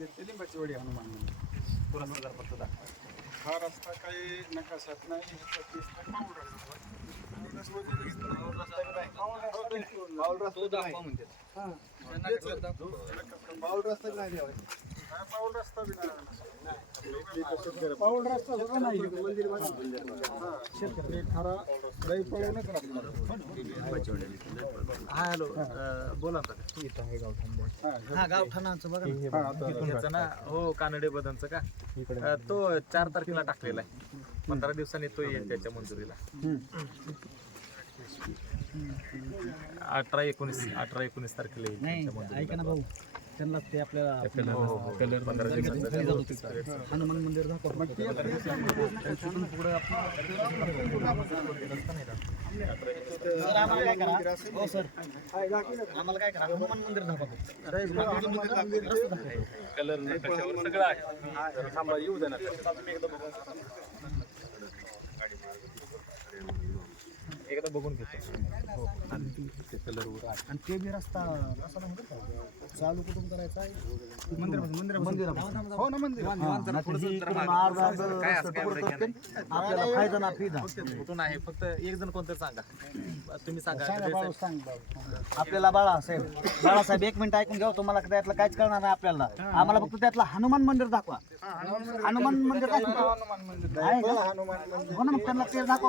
लिंबाची वडी हनुमान मंदिर पुरस्कार फक्त दाखवा. हा रस्ता काही नकाशात नाही पाऊल रस्ता म्हणते. पाऊल रस्ता नाही पाऊल रस्ता सुद्धा नाही मंदिर खरा लई पळवूनच लागणार. हा हॅलो बोला ना. हा गावठाणाचं बघा याचं ना हो कानडे बदनचं का तो 4 तारखेला टाकलेला आहे. 15 दिवसांनी तो येईल त्याच्या मंजुरीला. 18-19 तारखेला येईल नाही त्याच्या मंजुरीला. ऐका ना भाऊ त्यांना ते आपल्याला 15 दिवसांचा हनुमान मंदिर दाखव मग ते तिथून पुढे सर आम्हाला काय करा हो सर आम्हाला काय करा हनुमान मंदिर दाखवा कलर नकाशावर सगळं आहे. थांबा येऊ द्या ना. एकदा बघून घेतो. आणि ते बी रस्ता असा नाही का चालू कुठून करायचा आहे मंदिर हो ना मंदिर आपल्याला फायदा ना फिदा कुठून आहे फक्त एक जण कोणतं सांगा. तुम्ही सांगा. आपल्याला बाळासाहेब 1 मिनिट ऐकून घ्या. तुम्हाला त्यातलं काहीच कळणार नाही आपल्याला. आम्हाला फक्त त्यातलं हनुमान मंदिर दाखवा. हनुमान मंदिर दाखवा हो ना मग त्यांना ते दाखवा.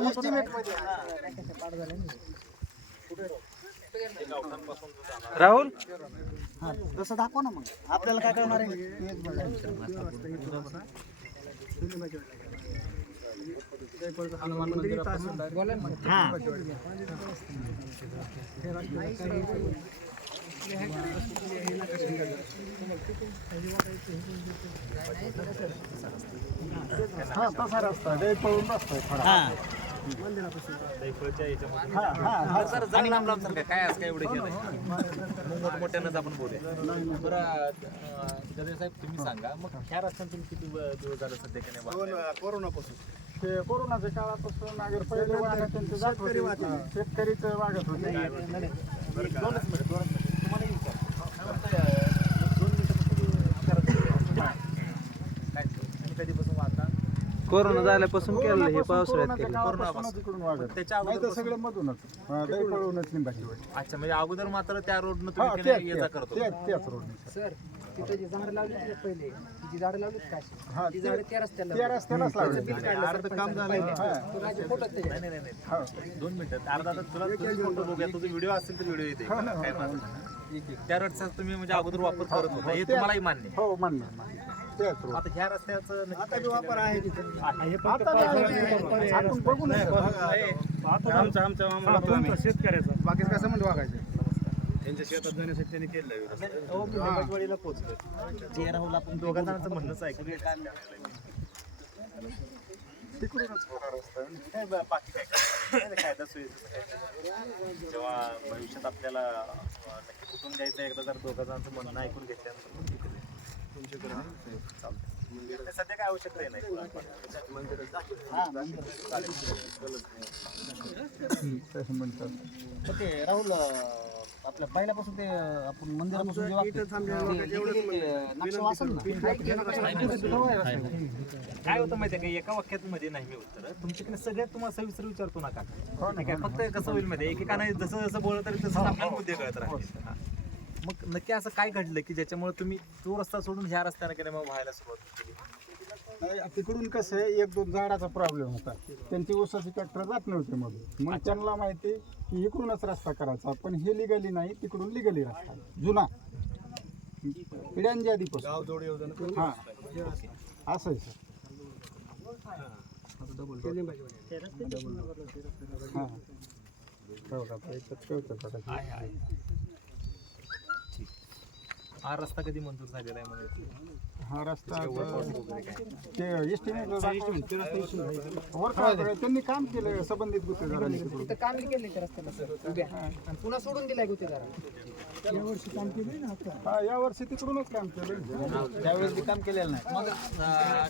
राहुल हा तसं दाखवा ना मग आपल्याला काय कळणार आहे. हनुमान मंदिर हा हा तसा रस्ता लई पळून रस्ता आहे खरा. आणि काय असं काय एवढं केलं मोठ्यानंच आपण बोलूया. बरं गदे साहेब तुम्ही सांगा मग ह्या रस्त्याने तुम्ही किती दिवस झालं सध्या की नाही कोरोनापासून ते कोरोनाच्या काळापासून अगर पहिले वागत त्यांचे जात होते शेतकरीच वागत होते. दोनच मिनिट तुम्हाला येईल का? काय तुम्ही कधीपासून वागता? कोरोना झाल्यापासून केलं हे पावसाळ्यात केलं. तिकडून वागत त्याच्या नाही तर अगोदर सगळे मधूनच लई पळवूनच लिंबाची वडी. अच्छा म्हणजे अगोदर मात्र त्या रोडनं हा तुम्ही केलं, ये जा त्याच करत होता. त्याच रोडने सर तिथे जी झाडं लावली होती पहिले ती झाडं लावलीत का अशी? हा ती झाडं त्या रस्त्याला त्या रस्त्यालाच लावले. अर्ध काम झालं. तो माझे फोटो त्याच्यात. नाही 2 मिनिटं अर्धा तास तुला फोटो बघूया. तुझा व्हिडिओ असेल तर व्हिडिओ येते काय माझं त्या रस्त्याचा तुम्ही म्हणजे अगोदर वापर करत होता हे तुम्हालाही मान्य आहे. हो मान्य त्याच रोड. आता ह्या रस्त्याचं आता बी वापर आहे तिथे. आहे. आता नाही, आपण बघू ना शेतकऱ्याचा बाकी काय संबंध वागायचे त्यांच्या शेतात जाण्यासाठी त्यांनी केलं. लिंबाजवाडीला पोहोचलोय. राहुल आपण दोघा जणांचं म्हणणंच आहे की तिकडूनच होणार रस्ता आहे. काय बाकी काय कायदा सुविधा जेव्हा भविष्यात आपल्याला नक्की कुठून द्यायचं एकदा जर दोघा जणांचं म्हणणं ऐकून घेतल्यानंतर चालतं. सध्या काय आवश्यकता नाही. तसं म्हणतात. ते राहुल आपल्या पहिल्यापासून ते आपण मंदिरापासून जेव्हा नक्षा वाचन ना काय होतं माहिती आहे का एका वाक्यात मध्ये नाही मी उत्तर तुमच्याकडे सगळ्यात तुम्हाला सविस्तर विचारतो नका. काय फक्त कसं होईल मध्ये एकेकाने जसं जसं बोलत तरी तसं आपल्याला मुद्दे कळत राहतील. मग नक्की असं काय घडलं की ज्याच्यामुळे तुम्ही तो रस्ता सोडून ह्या रस्त्याने केल्या मग व्हायला सुरुवात केली? तिकडून कसं आहे 1-2 झाडाचा प्रॉब्लेम होता. त्यांची ऊसाची ट्रॅक्टर जात नव्हते मधून. मग त्यांना माहिती की इकडूनच रस्ता करायचा पण हे लिगली नाही तिकडून लिगली रस्ता जुना पिढ्यांच्या आधीपासून. हा असं आहे सर. हा हा रस्ता कधी मंजूर झालेला आहे म्हणजे हा रस्ता ते एस्टिमेट त्यांनी काम केलं संबंधित गुत्तेदारांनी. तिथं काम केले त्या रस्त्याला सर उभ्या आणि पुन्हा सोडून दिलाय गुत्तेदारांनी. हा यावर्षी तिकडूनच काम केलं. त्यावेळेस बी काम केलेलं नाही. मग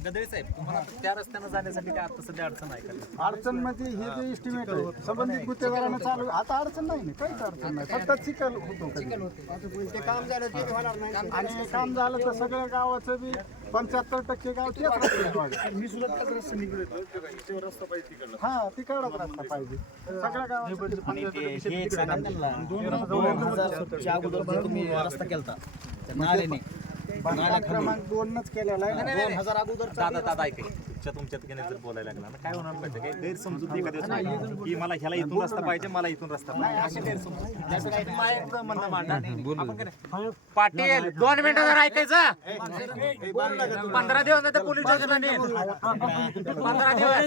गदळे साहेब तुम्हाला त्या रस्त्यानं जाण्यासाठी काय आता सध्या अडचण आहे का? अडचण म्हणजे हे जे इस्टिमेट आहे संबंधित गुत्तेदारानं चालू आता अडचण नाही ना, काहीच अडचण नाही, फक्त चिखल होतो कधी. ते काम झालं ते होणार नाही. आणि काम झालं तर सगळ्या गावाचं बी 75% गाव तेच रस्त्याने मी सुद्धा त्याच रस्ता निघलो रस्ता पाहिजे तिकडला. हा तिकडच रस्ता पाहिजे सगळ्या गावाचं. आणि हे एक सांगा त्यांना 2000च्या अगोदर जे तुम्ही रस्ता केलता त्या नाल्याने बांधकाम क्रमांक 2 केलेला आहे ना. 2000 अगोदर दादा ऐक तुमच्या ठिकाणी जर बोलायला लागला ना काय होणार पाहिजे काही गैरसमजूत एका दिवस की मला ह्याला इथून रस्ता पाहिजे मला इथून रस्ता पाहिजे असे गैरसमजूत त्याचं काही माझं म्हणणं मांडा आपण काय नाही. पाटील 2 मिनिटं जर ऐकायचं 15 दिवस नाही तर पोलीस स्टेशनला नेईल 15 दिवस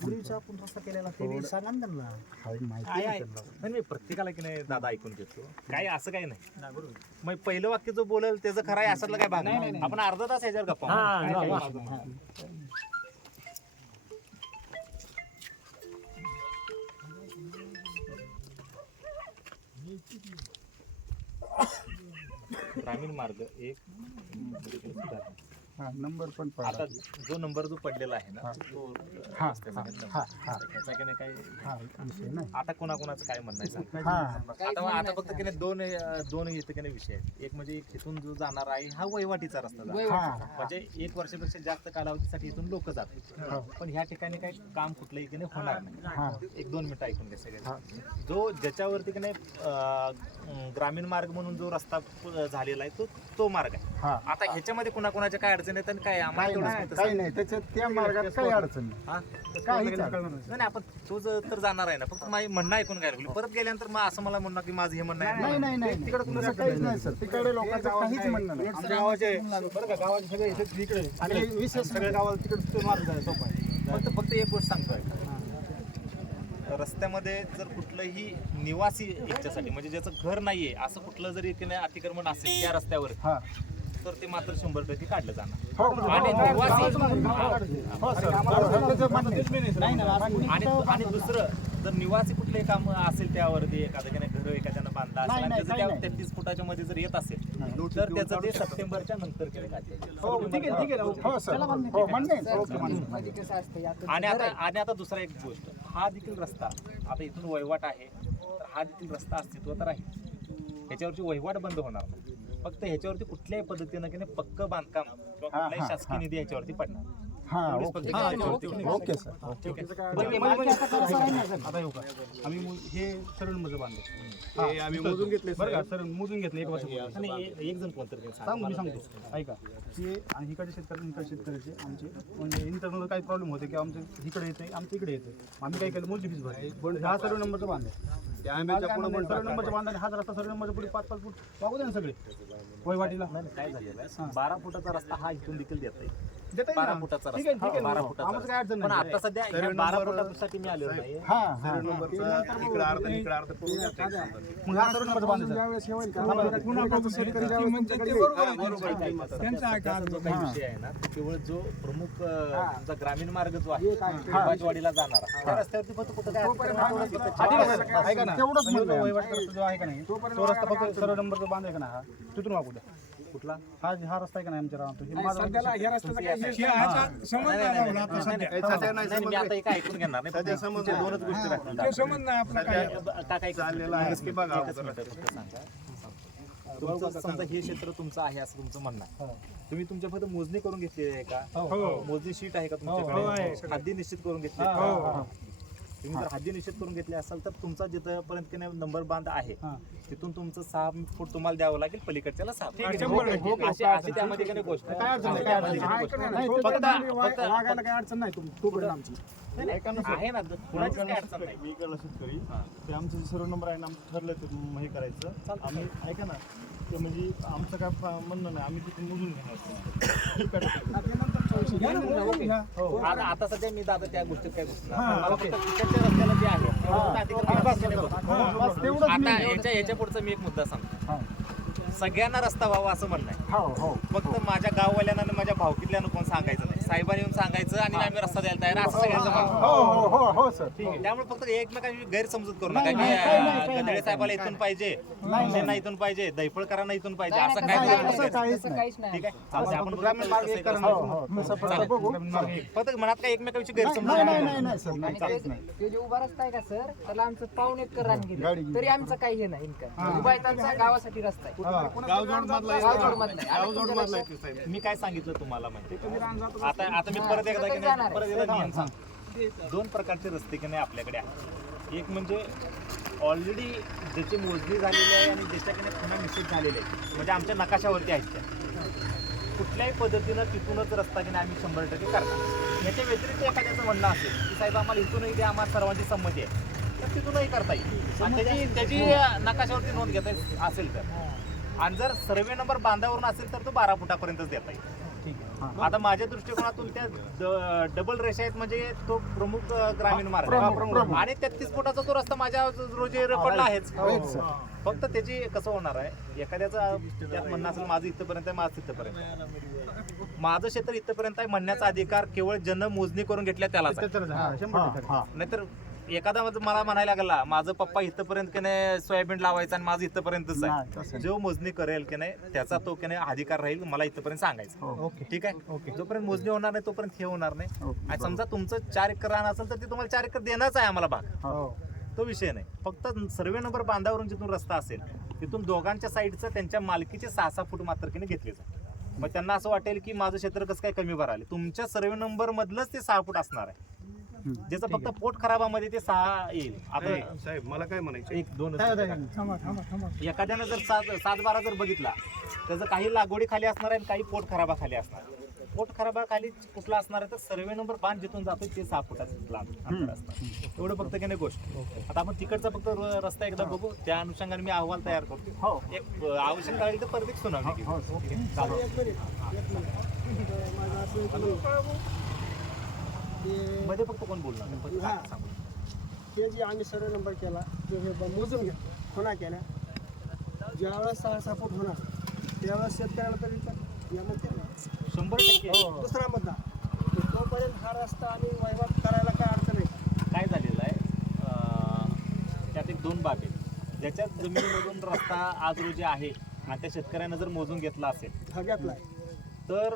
पूर्वीचा आपण रस्ता केलेला ते बी सांगा ना त्यांना. नाही मी प्रत्येकाला की नाही दादा ऐकून घेतो काही असं काही नाही मग पहिलं वाक्य जो बोलेल त्याचं खरं आहे असातलं काय भाग नाही. आपण अर्धा तास ह्याच्यावर गप्पा मारू. ग्रामीण मार्ग एक हा नंबर पण आता जो नंबर जो पडलेला आहे ना तो हा, रस्त्याचा number. हा, हा. त्याचा की नाही काही हा विषय नाही. आता कोणाकोणाचं काय म्हणणं आहे सांग. हा आता फक्त की नाही दोन इथं की नाही विषय आहेत. एक म्हणजे इथून जो जाणार आहे हा वहिवाटीचा रस्ता जातो. हा म्हणजे 1 वर्षापेक्षा जास्त कालावधीसाठी इथून लोक जातात पण ह्या ठिकाणी काही काम कुठलंही की नाही होणार हा. नाही. 1-2 मिनिटं ऐकून घ्या सगळे जो ज्याच्यावरती की नाही ग्रामीण मार्ग म्हणून जो रस्ता झालेला आहे तो मार्ग आहे. हा आता ह्याच्यामध्ये कुणाकुणाच्या काय अडचण येतात आणि काय आम्हाला काही तेवढंच नाही माहिती काही नाही त्याच्यात त्या मार्गात काही अडचण नाही. हा? काहीच अडचण नाही. नाही आपण तो तर जाणार आहे ना फक्त माझं म्हणणं ऐकून काय लागलं परत गेल्यानंतर मग असं मला म्हणणं की माझं हे म्हणणं आहे नाही नाही नाही तिकडे कुणाचं काहीच नाही सर तिकडे लोकांचं काहीच म्हणणं नाही. आमच्या गावाचे बरं का गावाचे सगळे इथे इकडे आणि विशेष सगळ्या गावाला तिकडे मार्ग आहे सोपा आहे. फक्त एक गोष्ट सांगतोय रस्त्यामध्ये जर कुठलंही निवासी याच्यासाठी म्हणजे ज्याचं घर नाहीये असं कुठलं जरी की नाही अतिक्रमण असेल त्या रस्त्यावर हा तर ते मात्र 100% काढलं जाणार हो आणि निवासी हो सर त्याचं म्हणणं आहे. आणि दुसरं जर निवासी कुठलंही काम असेल त्यावरती एखादं की नाही घर एखाद्यानं बांधलं असेल आणि त्याचं त्या 33 फुटाच्या मध्ये जर येत असेल तर त्याचं ते सप्टेंबरच्या नंतर केलं काढलं हो ठीक आहे हो सर हो म्हणणे ओके म्हणणे म्हणजे कसं असतं यात आणि आता दुसरा एक गोष्ट हा देखील रस्ता आता इथून वहिवाट आहे तर हा देखील रस्ता अस्तित्वात राहील ह्याच्यावरची वहिवाट बंद होणार नाही फक्त ह्याच्यावरती कुठल्याही पद्धतीनं की नाही पक्क बांधकाम किंवा कुठलाही शासकीय निधी ह्याच्यावरती पडणार हा एवढीच ओके फक्त ह्याच्यावरती ओके सर ठीक आहे. आता येऊ का आम्ही हे सरळ मध्ये बांधले हे आम्ही मोजून घेतले बरं का सरळ मोजून घेतले 1 वर्ष आणि एक जण कोणतरी सांगू मी सांगतो ऐका हे आणि इकडचे शेतकरी इकडे शेतकऱ्याचे आमचे म्हणजे इंटरनल काही प्रॉब्लेम होते की आमचे इकडे येते आमच्या इकडे येते आम्ही काय केलं मोठी फीस भरली पण हा सर्व नंबरचं बांधले आंब्याच्या पुढे सर्व नंबरच्या बांधले हा रस्ता सर्व नंबरच्या पुढे 5-5 फूट वागू दे ना सगळे वहिवाटीला नाही काय झालेलं आहे 12 फुटाचा रस्ता हा इथून देखील देत आहे देता येईल 12 ना? फुटाचा ठीक आहे, रस्ता ठीक आहे. 12 फुटाचा आम्हाला काय अडचण पण नाही. आता सध्या ह्या 12 फुटासाठी मी आलेलो नाही हा हा इकडे अर्ध मग हा सर्व नंबरचं बांधले ज्यावेळेस हे होईल का शेतकरी ज्यावेळेस तुमच्याकडे येईल. त्याचा जो काही विषय आहे ना तो केवळ जो प्रमुख तुमचा ग्रामीण मार्ग जो आहे बाजवाडीला जाणारा त्या रस्त्यावरती फक्त कुठं काय ऐका ना तेवढंच म्हणणं आहे. वहिवाट करतो जो आहे का नाही तो रस्ता फक्त सर्व नंबरचा बांध आहे का ना हा तिथून वागू द्या कुठला हा रस्ता आहे का नाही आमच्या राहतो हे माझा नाही, मी आता एक ऐकून घेणार नाही फक्त तुमच्या दोनच गोष्टी तुमचं समजा हे क्षेत्र तुमचं आहे असं तुमचं म्हणणं आहे. तुम्ही तुमच्या फक्त मोजणी करून घेतली आहे का मोजणी शीट आहे का तुमच्याकडे हद्दी निश्चित करून घेतली आहे का? तुम्ही जर हद्दी निश्चित करून घेतली असाल तर तुमचा जिथपर्यंत की नाही नंबर बांध आहे तिथून तुमचं 6 फूट तुम्हाला द्यावं लागेल पलीकडच्याला 6 फूट अशी त्यामध्ये काही गोष्ट आहे. अशी त्यामध्ये काही गोष्ट आहे. नाही, तो पण वागायला काही अडचण नाही तोपर्यंत आमची. आहे ना कुणाचीच काही अडचण नाही मी इकडला शेतकरी ते आमचे जे सर्व नंबर आहे ना आमचं ठरलं ते हे करायचं आम्ही ऐका ना ते म्हणजे आमचं काय म्हणणं नाही आम्ही तिथून मोजून घेणार आता सध्या मी दादा त्या गोष्टीत काय घुसणार मला फक्त तिकडच्या रस्त्याला जे आहे तेवढंच आता याच्या पुढचा मी एक मुद्दा सांगतो सगळ्यांना रस्ता व्हावा असं म्हणणं आहे हो हो फक्त माझ्या गाववाल्यांना आणि माझ्या भावकीतल्यानं कोण सांगायचं नाही साहेबांनी येऊन सांगायचं आणि आम्ही रस्ता द्यायला तयार आहे, असं सगळ्यांचं म्हणणं. हो हो हो हो सर ठीक आहे. त्यामुळे फक्त एकमेकांची गैरसमजूत करू नका की गदळे साहेबाला इथून पाहिजे, मुंडेंना इथून पाहिजे, दैफळकरांना इथून पाहिजे, असं काय नाही, नाही. असं काहीच नाही. काहीच नाही. ठीक आहे, चालतंय. आपण ग्रामीण मार्ग एक करा. हो हो तसं फक्त बघू फक्त मनात काय एकमेकांची गैरसमजूत नाही नाही नको. नाही नाही सर नाही आणि काहीच नाही ते जे उभा रस्ता आहे का सर, त्याला आमचं पाऊण एकर रान गाडी गेलं गेली. तरी आमचं काही हे नाही इन्कम. उभा आहे त्यांचा गावासाठी रस्ता आहे. गावजोडमधला आहे. मी काय सांगितलं तुम्हाला माहिती आता मी परत एकदा की नाही, परत एकदा नियम सांगतो. दोन प्रकारचे रस्ते की नाही आपल्याकडे आहेत. एक म्हणजे ऑलरेडी ज्याची मोजणी झालेली आहे आणि ज्याच्याकडे पुन्हा निश्चित झालेले आहे, म्हणजे आमच्या नकाशावरती आहेत त्या. कुठल्याही पद्धतीनं तिथूनच रस्ता की नाही आम्ही 100% करणार. याच्या व्यतिरिक्त एखाद्याचं म्हणणं असेल की साहेब आम्हाला इथूनही द्या, आम्हाला सर्वांची संमती आहे, तर तिथूनही करता येईल आणि त्याची नकाशावरती नोंद घेता असेल तर. आणि जर सर्वे नंबर बांधावरून असेल तर तो 12 फुटापर्यंतच देता येईल. आता माझ्या दृष्टिकोनातून त्या डबल रेषा आहेत, म्हणजे तो प्रमुख ग्रामीण मार्ग आहे. आणि 33 फुटाचा तो रस्ता माझ्या रोजी रेकॉर्डला आहेच. फक्त त्याची कसं होणार आहे, एखाद्याचं त्यात म्हणणं असेल माझं इथपर्यंत आहे, माझं इथपर्यंत आहे. माझं क्षेत्र इथपर्यंत आहे म्हणण्याचा अधिकार केवळ ज्यानं मोजणी करून घेतल्या त्यालाच आहे. नाहीतर एखादा मला म्हणायला लागला माझं पप्पा इथपर्यंत की नाही सोयाबीन लावायचं आणि माझं इथपर्यंतच आहे, जो मोजणी करेल की नाही त्याचा तो की नाही अधिकार राहील मला इथपर्यंत सांगायचं. ठीक आहे, जोपर्यंत मोजणी होणार नाही तोपर्यंत हे होणार नाही. आणि समजा तुमचं 4 एकर रान असेल तर ते तुम्हाला 4 एकर देणंच आहे आम्हाला भाग, तो विषय नाही. फक्त सर्वे नंबर बांधावरून जिथून रस्ता असेल तिथून दोघांच्या साईडचं त्यांच्या मालकीचे 6-6 फूट मात्र की घेतले जातात. मग त्यांना असं वाटेल की माझं क्षेत्र कसं काय कमी भराले, तुमच्या सर्वे नंबर मधलंच ते 6 फूट असणार आहे, ज्याचं फक्त पोट खराबामध्ये ते 6 येईल. आता साहेब मला काय म्हणायचं, 1-2 एखाद्यानं जर 7-12 जर बघितला, त्याचं काही लागवडी खाली असणार आहे आणि काही पोट खराबा खाली असणार आहे. पोट खराबा खाली कुठला असणार आहे तर सर्वे नंबर बांध जिथून जातो ते 6 फुटाचं लांब अंतर असणार. एवढं फक्त की नाही गोष्ट. आता आपण तिकडचा फक्त रस्ता एकदा बघू, त्या अनुषंगाने मी अहवाल तयार करतो. एक आवश्यक काळजी तर परत एक सुनावणी घेऊ. मध्ये फक्त कोण बोलणार ते जे आम्ही सर्व नंबर केला ते मोजून घ्या पुन्हा केल्या, ज्यावेळेस 6-6 फूट होणार त्यावेळेस शेतकऱ्याला तरी 100%. दुसरा मुद्दा तोपर्यंत हा रस्ता आणि वहिवाट करायला काय अडचण नाही. काय झालेलं आहे, त्यात एक 2 बाबी आहेत. ज्याच्या जमिनीमधून रस्ता आज रोजी आहे आणि त्या शेतकऱ्यानं जर मोजून घेतला असेल हा घेतलाय तर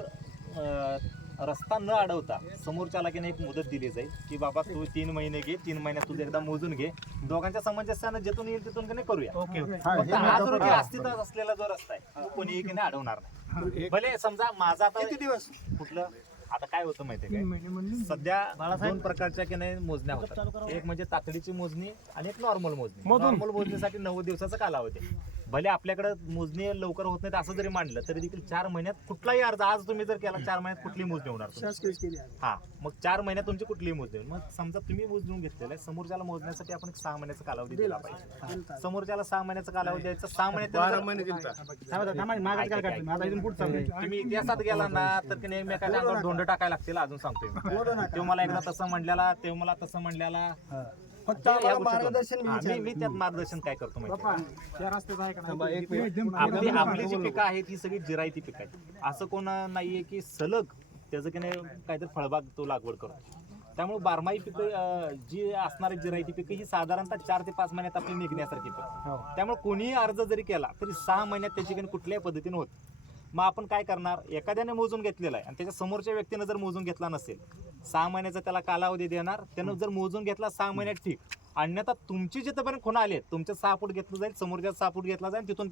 रस्ता न अडवता समोरच्याला की नाही एक मुदत दिली जाईल की बाबा तू 3 महिने घे, 3 महिन्यात तुझं एकदा मोजून घे, दोघांच्या सामंजस्यानं जिथून येईल तिथून की नाही करूया. फक्त आज रोजी अस्तित्वात असलेला जो रस्ता आहे तो कोणीही की नाही अडवणार नाही. भले समजा माझा आता किती दिवस कुठलं आता काय होतं माहितीये काय, सध्या 2 प्रकारच्या की नाही मोजण्या होतात. एक म्हणजे तातडीची मोजणी आणि एक नॉर्मल मोजणी. नॉर्मल मोजणीसाठी 90 दिवसाचा कालावधी आहे. भले आपल्याकडे मोजणी लवकर होत नाही असं जरी मांडलं तरी देखील 4 महिन्यात कुठलाही अर्ज आज तुम्ही जर केला 4 महिन्यात कुठलीही मोजणी होणार तुमची. शासकीय केली आहे. हा, मग 4 महिन्यात तुमची कुठलीही मोजणी होईल. मग समजा तुम्ही मोजून घेतलेलं आहे, समोरच्याला मोजण्यासाठी आपण एक 6 महिन्याचा कालावधी दिला पाहिजे. समोरच्याला 6 महिन्याचा कालावधी द्यायचा, 6 महिन्यात तुम्ही इतिहासात गेला ना तर की नाही एकमेकाच्या अंगावर धोंड टाकायला लागतील. अजून सांगतोय मी, तो मला एकदा तसं म्हणलेला, ते मला तसं म्हणलेला. फक्त या आम्हाला गोष्टी मार्गदर्शन करून. मी त्यात मार्गदर्शन काय करतो माहिती त्या रस्त्यात आहे का आपली जी पिकं आहेत ही सगळी जिरायती पिकं आहेत. असं कोण नाहीये की सलग त्याचं की नाही काहीतरी फळबाग तो लागवड करतो. त्यामुळे बारमाही पिकं जी असणारी जिरायती पिकं ही साधारणतः 4 ते 5 महिन्यात आपली निघण्यासारखी पिकं. त्यामुळे कोणीही अर्ज जरी केला तरी 6 महिन्यात त्याची काही कुठल्याही पद्धतीने होत. मग आपण काय करणार, एखाद्याने मोजून घेतलेला आहे आणि त्याच्या समोरच्या व्यक्तीनं जर मोजून घेतला नसेल 6 महिन्याचा त्याला कालावधी देणार. त्यानं जर मोजून घेतला 6 महिन्यात ठीक, अन्यथा तुमची जिथपर्यंत खुणा आले तुमच्या 6 फूट घेतलं जाईल, समोरच्या 6 फूट घेतला जाईल, तिथून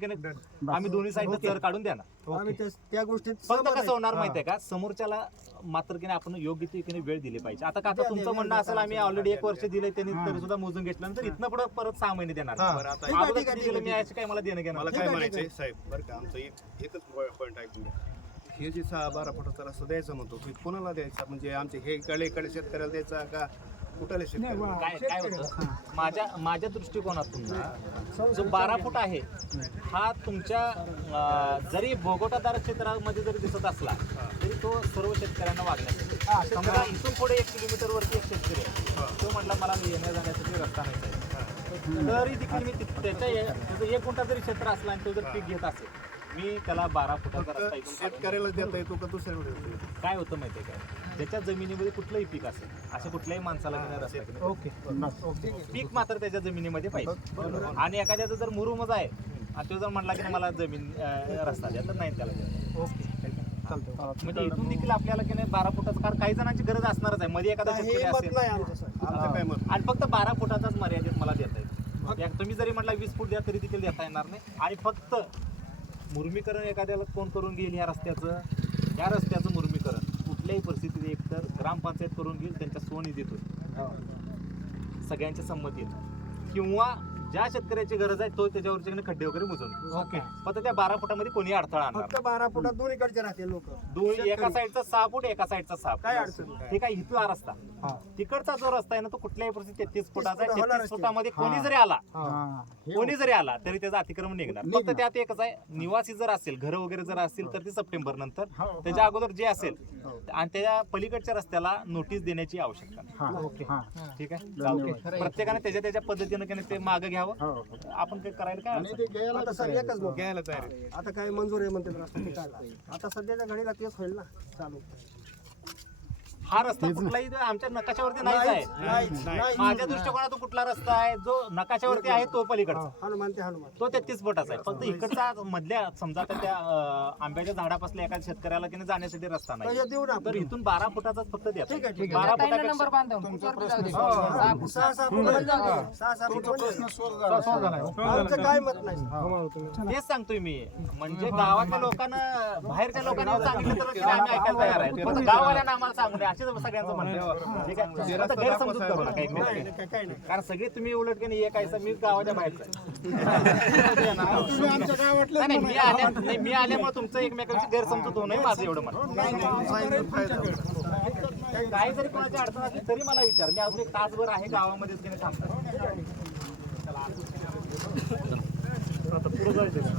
आम्ही दोन्ही साईडला चर काढून देणार. आम्ही त्या गोष्टीत फक्त कसं होणार माहितीये का, समोरच्याला मात्र की नाही आपण योग्य ती की नाही वेळ दिली पाहिजे. आता का तुमचं म्हणणं असेल आम्ही ऑलरेडी 1 वर्ष दिले त्यांनी तरी सुद्धा मोजून घेतल्यानंतर इथनं पुढे परत 6 महिने देणार. अगोदर किती दिलं मी याची काय मला देणं घेणार. मला काय म्हणायचंय साहेब, बरं का आमचं एकच पॉईंट ऐकून घ्या. हे जे 6-12 फुटाचा रस्ता द्यायचा म्हणतो ते कोणाला द्यायचा, म्हणजे आमचे हे कडे शेतकऱ्याला द्यायचा का कुठल्या शेतकऱ्याला? काय होतं माझ्या दृष्टिकोनातून जो 12 फूट आहे हा तुमच्या जरी भोगोटादार क्षेत्रामध्ये जरी दिसत असला तरी तो सर्व शेतकऱ्यांना वागण्यासाठी. समजा इथून पुढे 1 किलोमीटर वरती एक शेतकरी आहे, तो म्हटला मला येण्या जाण्यासाठी रस्ता नाही, तरी देखील मी त्याचं 1 गुंठा जरी क्षेत्र असला आणि तो जर पीक घेत असेल मी त्याला 12 फुटाचा रस्ता इथून शेतकऱ्याला देता येतो का दुसऱ्याला देता येतो? काय होतं माहितीये काय, ज्याच्या जमिनीमध्ये कुठलंही पीक असेल अशा कुठल्याही माणसाला घेणार रस्ता की नाही. ओके पीक मात्र त्याच्या जमिनीमध्ये पाहिजे. आणि एखाद्याचं जर मुरुमच आहे आणि तो जर म्हटला की मला जमीन रस्ता द्या, तर नाही त्याला द्यायचा. ओके चालतं. म्हणजे इथून देखील आपल्याला की नाही 12 फुटाचं, कारण काही जणांची गरज असणारच आहे. मध्ये एखादा शेतकरी हे मत असेल नाही आमचं आणि फक्त 12 फुटाचाच मर्यादित मला देता येईल. तुम्ही जरी म्हटला 20 फूट द्या तरी देखील देता येणार नाही. आणि फक्त मुर्मीकरण एखाद्याला कोण करून घेईल ह्या रस्त्याचं मुर्मीकरण कुठल्याही परिस्थितीत एकतर ग्रामपंचायत करून घेईल त्यांच्या स्वनिधीतून सगळ्यांच्या संमतीने, किंवा ज्या शेतकऱ्याची गरज आहे तो त्याच्यावरचे खड्डे वगैरे बुजवून घेईल. ओके फक्त त्या 12 फुटामध्ये कोणी अडथळा आणणार फक्त 12 फुटात दोन्हीकडचे राहते लोक दोन, एका साईडचा 6 फूट एका साईडचा 6 काय फूट. अडचण नाही. ठीक आहे, इथला रस्ता हा. तिकडचा जो रस्ता आहे ना तो कुठल्याही परिस्थितीत 33 फुटाचा आहे. फुट होणारच 33 फुटामध्ये कोणी जरी आला कोणी जरी आला तरी त्याचं अतिक्रमण निघणार. फक्त त्यात एकच आहे, निवासी जर असेल, घर वगैरे जर असतील तर ते सप्टेंबर नंतर, त्याच्या अगोदर जे असेल आणि त्याच्या पलीकडच्या रस्त्याला नोटीस देण्याची आवश्यकता नाही. ओके ठीक आहे, चालतंय. प्रत्येकाने त्याच्या पद्धतीनं की नाही ते मागं घ्यावं. आपण काही करायला काय आणि अडचण ते घ्यायला आता सर एकच मत. आता काय मंजूर आहे म्हणते रस्ता ते काय आता सध्याच्या घडीला तेच होईल ना चालू. हा रस्ता कुठलाही आमच्या नकाशावरती नाहीच आहे. नाही माझ्या दृष्टिकोनातून कुठला रस्ता आहे जो नकाशावरती आहे तो पलीकडचा, हनुमान ते हनुमान तो 33 फुटाचा आहे. फक्त इकडचा मधल्या समजा आता त्या आंब्याच्या झाडापासल्या एखाद्या शेतकऱ्याला की नाही जाण्यासाठी रस्ता नाही, तर देऊ ना तर इथून 12 फुटाचाच फक्त द्या. ठीक आहे. 12 ताईंना फुटापेक्षा नंबर बांधा पुढच्यावरती जाऊ दे. सहा फूट सहा फूट प्रश्न सॉल्व्ह झाला. आमचं काय मत नाही. तेच सांगतोय मी. म्हणजे गावातल्या लोकांना, बाहेरच्या लोकांना सांगितलं तर ते आम्ही ऐकायला तयार आहे. फक्त गाववाल्यांना आम्हाला सांगू नये असे सगळ्यांचं म्हणणं आहे. ठीक आहे, फक्त गैरसमजूत करू नका एकमेकांना. काय नाही कारण सगळे तुम्ही उलट की नाही एक आहे मी गावाच्या बाहेरचं तुम्ही आमच्या गावातले नाही, मी आल्यामुळे तुमचं एकमेकांची गैरसमजूत होऊ नये माझं एवढं म्हणणं. काही जरी कोणाची अडचण असली तरी मला विचार, मी अजून एक तासभर आहे गावामध्येच की नाही थांबतो. आता पुढे जायचं का?